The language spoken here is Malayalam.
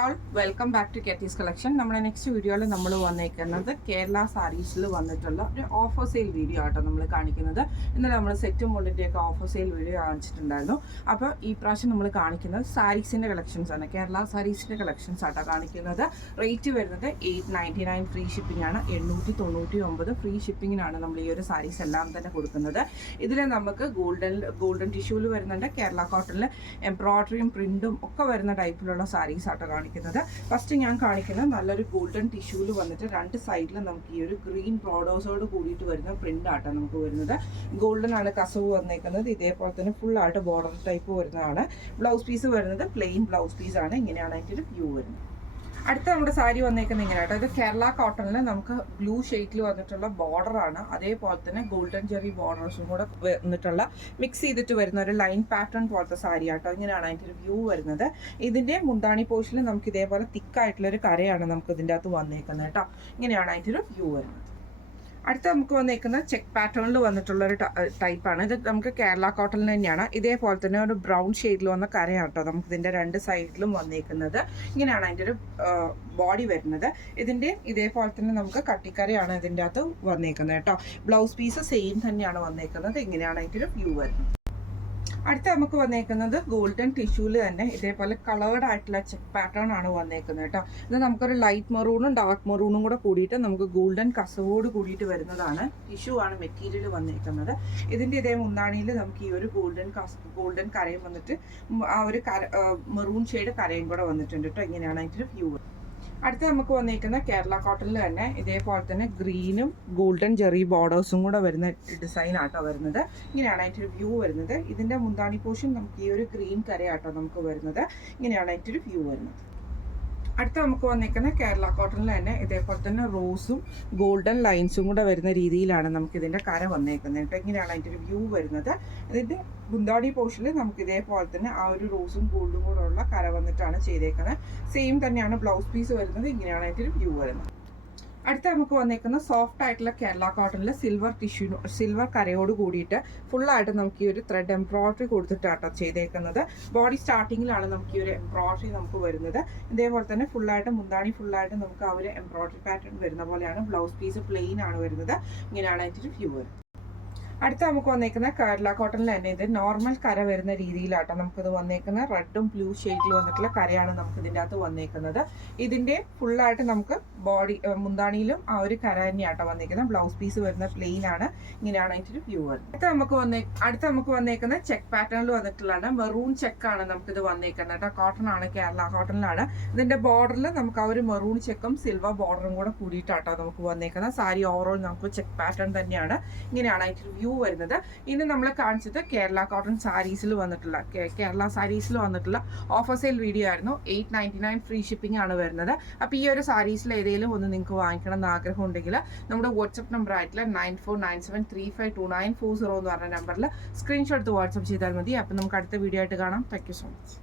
All welcome back to Katie's collection. നമ്മുടെ നെക്സ്റ്റ് വീഡിയോയിൽ നമ്മൾ വന്നേക്കുന്നത് കേരള സാരീസിൽ വന്നിട്ടുള്ള ഒരു ഓഫർ സെയിൽ വീഡിയോ ആട്ടോ നമ്മൾ കാണിക്കുന്നത്. ഇന്നലെ നമ്മൾ സെറ്റും മുള്ളിൻ്റെയൊക്കെ ഓഫർ സെയിൽ വീഡിയോ കാണിച്ചിട്ടുണ്ടായിരുന്നു. അപ്പോൾ ഈ പ്രാവശ്യം നമ്മൾ കാണിക്കുന്നത് സാരീസിൻ്റെ കളക്ഷൻസ് ആണ്. കേരള സാരീസിൻ്റെ കളക്ഷൻസ് ആട്ടോ കാണിക്കുന്നത്. റേറ്റ് വരുന്നത് 899 ഫ്രീ ഷിപ്പിംഗ് ആണ്. 899 ഫ്രീ ഷിപ്പിങ്ങിനാണ് നമ്മൾ ഈ ഒരു സാരീസ് എല്ലാം തന്നെ കൊടുക്കുന്നത്. ഇതിൽ നമുക്ക് ഗോൾഡൻ ടിഷ്യൂവിൽ വരുന്നുണ്ട്. കേരള കോട്ടണിൽ എംബ്രോയ്ഡറിയും പ്രിൻറ്റും ഒക്കെ വരുന്ന ടൈപ്പിലുള്ള സാരീസ് ആട്ടോ കാണിക്കുന്നത്. ഫസ്റ്റ് ഞാൻ കാണിക്കുന്നത് നല്ലൊരു ഗോൾഡൻ ടിഷ്യൂവിൽ വന്നിട്ട് രണ്ട് സൈഡിൽ നമുക്ക് ഈ ഒരു ഗ്രീൻ ബോർഡേഴ്സോട് കൂടിയിട്ട് വരുന്ന പ്രിന്റ് ആട്ടോ നമുക്ക് വരുന്നത്. ഗോൾഡൻ ആണ് കസവ് വന്നേക്കുന്നത്. ഇതേപോലെ തന്നെ ഫുൾ ആയിട്ട് ബോർഡർ ടൈപ്പ് വരുന്നതാണ്. ബ്ലൗസ് പീസ് വരുന്നത് പ്ലെയിൻ ബ്ലൗസ് പീസ് ആണ്. ഇങ്ങനെയാണ് അതിൻ്റെ ഒരു വ്യൂ വരുന്നത്. അടുത്ത നമ്മുടെ സാരി വന്നേക്കുന്നത് ഇങ്ങനെ കേട്ടോ. ഇത് കേരള കോട്ടണിൽ നമുക്ക് ബ്ലൂ ഷെയ്ഡിൽ വന്നിട്ടുള്ള ബോർഡറാണ്. അതേപോലെ തന്നെ ഗോൾഡൻ ജെറി ബോർഡേഴ്സും കൂടെ വന്നിട്ടുള്ള മിക്സ് ചെയ്തിട്ട് വരുന്ന ഒരു ലൈൻ പാറ്റേൺ പോലത്തെ സാരി ആട്ടോ. ഇങ്ങനെയാണ് അതിൻ്റെ ഒരു വ്യൂ വരുന്നത്. ഇതിൻ്റെ മുന്താണി പോർഷനിൽ നമുക്ക് ഇതേപോലെ തിക്കായിട്ടുള്ളൊരു കരയാണ് നമുക്ക് ഇതിൻ്റെ അകത്ത് വന്നേക്കുന്നത് കേട്ടോ. ഇങ്ങനെയാണ് അതിൻ്റെ ഒരു വ്യൂ വരുന്നത്. അടുത്ത നമുക്ക് വന്നേക്കുന്നത് ചെക്ക് പാറ്റേണിൽ വന്നിട്ടുള്ളൊരു ടൈപ്പാണ്. ഇത് നമുക്ക് കേരള കോട്ടണിൽ തന്നെയാണ്. ഇതേപോലെ തന്നെ ഒരു ബ്രൗൺ ഷെയ്ഡിൽ വന്ന കരയാണ് കേട്ടോ നമുക്ക് ഇതിൻ്റെ രണ്ട് സൈഡിലും വന്നേക്കുന്നത്. ഇങ്ങനെയാണ് അതിൻ്റെ ഒരു ബോഡി വരുന്നത്. ഇതിൻ്റെ ഇതേപോലെ തന്നെ നമുക്ക് കട്ടിക്കരയാണ് ഇതിൻ്റെ അകത്ത് വന്നേക്കുന്നത് കേട്ടോ. ബ്ലൗസ് പീസ് സെയിം തന്നെയാണ് വന്നേക്കുന്നത്. ഇങ്ങനെയാണ് അതിൻ്റെ ഒരു വ്യൂ വരുന്നത്. അടുത്ത നമുക്ക് വന്നേക്കുന്നത് ഗോൾഡൻ ടിഷ്യൂല് തന്നെ ഇതേപോലെ കളേർഡ് ആയിട്ടുള്ള ചെക്ക് പാറ്റേൺ ആണ് വന്നേക്കുന്നത് കേട്ടോ. ഇത് നമുക്കൊരു ലൈറ്റ് മെറൂണും ഡാർക്ക് മെറൂണും കൂടെ കൂടിയിട്ട് നമുക്ക് ഗോൾഡൻ കസവോട് കൂടിയിട്ട് വരുന്നതാണ്. ടിഷ്യൂ ആണ് മെറ്റീരിയൽ വന്നേക്കുന്നത്. ഇതിൻ്റെ ഇതേ മുന്താണിയിൽ നമുക്ക് ഈ ഒരു ഗോൾഡൻ കരയും വന്നിട്ട് ആ ഒരു മെറൂൺ ഷെയ്ഡ് കരയും കൂടെ വന്നിട്ടുണ്ട് കേട്ടോ. ഇങ്ങനെയാണ് അതിൻ്റെ ഒരു വ്യൂ. അടുത്ത നമുക്ക് വന്നേക്കുന്ന കേരള കോട്ടണിൽ തന്നെ ഇതേപോലെ തന്നെ ഗ്രീനും ഗോൾഡൻ ജെറി ബോർഡേഴ്സും കൂടെ വരുന്ന ഡിസൈൻ ആട്ടോ വരുന്നത്. ഇങ്ങനെയാണ് അതിൻ്റെ ഒരു വ്യൂ വരുന്നത്. ഇതിൻ്റെ മുന്താണി പോർഷൻ നമുക്ക് ഈ ഒരു ഗ്രീൻ കരയാട്ടോ നമുക്ക് വരുന്നത്. ഇങ്ങനെയാണ് അതിൻ്റെ ഒരു വ്യൂ വരുന്നത്. അടുത്ത നമുക്ക് വന്നേക്കുന്ന കേരള കോട്ടണിൽ തന്നെ ഇതേപോലെ തന്നെ റോസും ഗോൾഡൻ ലൈൻസും കൂടെ വരുന്ന രീതിയിലാണ് നമുക്ക് ഇതിൻ്റെ കര വന്നേക്കുന്നത് കേട്ടോ. ഇങ്ങനെയാണ് അതിൻ്റെ ഒരു വ്യൂ വരുന്നത്. ഇതിൻ്റെ മുന്താണി പോർഷനിൽ നമുക്ക് ഇതേപോലെ തന്നെ ആ ഒരു റോസും ഗോൾഡും കൂടെ ഉള്ള കര വന്നിട്ടാണ് ചെയ്തേക്കുന്നത്. സെയിം തന്നെയാണ് ബ്ലൗസ് പീസ് വരുന്നത്. ഇങ്ങനെയാണ് അതിൻ്റെ ഒരു വ്യൂ വരുന്നത്. അടുത്ത നമുക്ക് വന്നേക്കുന്ന സോഫ്റ്റ് ആയിട്ടുള്ള കേരള കോട്ടണിൽ സിൽവർ കരയോട് കൂടിയിട്ട് ഫുള്ളായിട്ട് നമുക്ക് ഈ ഒരു ത്രെഡ് എംബ്രോയ്ഡറി കൊടുത്തിട്ടാട്ടോ ചെയ്തേക്കുന്നത്. ബോഡി സ്റ്റാർട്ടിങ്ങിലാണ് നമുക്ക് ഈ ഒരു എംബ്രോയ്ഡറി നമുക്ക് വരുന്നത്. ഇതേപോലെ തന്നെ ഫുള്ളായിട്ട് മുന്താണി ഫുള്ളായിട്ട് നമുക്ക് ആ ഒരു എംബ്രോയ്ഡറി പാറ്റേൺ വരുന്ന പോലെയാണ്. ബ്ലൗസ് പീസ് പ്ലെയിൻ ആണ് വരുന്നത്. ഇങ്ങനെയാണ് അതിൻ്റെ ഒരു വ്യൂ വരുന്നത്. അടുത്ത നമുക്ക് വന്നേക്കുന്ന കേരള കോട്ടണിൽ തന്നെ ഇത് നോർമൽ കര വരുന്ന രീതിയിലാട്ടോ നമുക്കിത് വന്നേക്കുന്ന റെഡും ബ്ലൂ ഷെയ്ഡിൽ വന്നിട്ടുള്ള കരയാണ് നമുക്ക് ഇതിൻ്റെ അകത്ത് വന്നേക്കുന്നത്. ഇതിൻ്റെ ഫുള്ളായിട്ട് നമുക്ക് ബോഡി മുന്താണിയിലും ആ ഒരു കര തന്നെയാട്ടോ വന്നേക്കുന്നത്. ബ്ലൗസ് പീസ് വരുന്ന പ്ലെയിൻ ആണ്. ഇങ്ങനെയാണ് അതിൻ്റെ ഒരു വ്യൂ വരുന്നത്. അടുത്ത നമുക്ക് വന്നേക്കുന്ന ചെക്ക് പാറ്റേണിൽ വന്നിട്ടുള്ളതാണ്. മെറൂൺ ചെക്കാണ് നമുക്കിത് വന്നേക്കുന്നത് കേട്ടോ. കോട്ടൺ ആണ്, കേരള കോട്ടണിലാണ്. ഇതിൻ്റെ ബോർഡറിൽ നമുക്ക് ആ ഒരു മെറൂൺ ചെക്കും സിൽവർ ബോർഡറും കൂടെ കൂടിയിട്ടാട്ടോ നമുക്ക് വന്നേക്കുന്നത്. സാരി ഓവറോൾ നമുക്ക് ചെക്ക് പാറ്റേൺ തന്നെയാണ്. ഇങ്ങനെയാണ് അതിൻ്റെ വ്യൂ വരുന്നത്. ഇന്ന് നമ്മൾ കാണിച്ചത് കേരള കോട്ടൺ സാരീസിൽ വന്നിട്ടുള്ള ഓഫർ സെയിൽ വീഡിയോ ആയിരുന്നു. 899 ഫ്രീ ഷിപ്പിംഗ് ആണ് വരുന്നത്. അപ്പോൾ ഈ ഒരു സാരീസിൽ ഏതെങ്കിലും ഒന്ന് നിങ്ങൾക്ക് വാങ്ങിക്കണം എന്ന് ആഗ്രഹം ഉണ്ടെങ്കിൽ നമ്മുടെ വാട്സപ്പ് നമ്പർ ആയിട്ടുള്ള 9497352940 എന്ന് പറഞ്ഞ നമ്പറിൽ സ്ക്രീൻഷോട്ട് എടുത്ത് വാട്സപ്പ് ചെയ്താൽ മതി. അപ്പോൾ നമുക്ക് അടുത്ത വീഡിയോ ആയിട്ട് കാണാം. Thank you so much.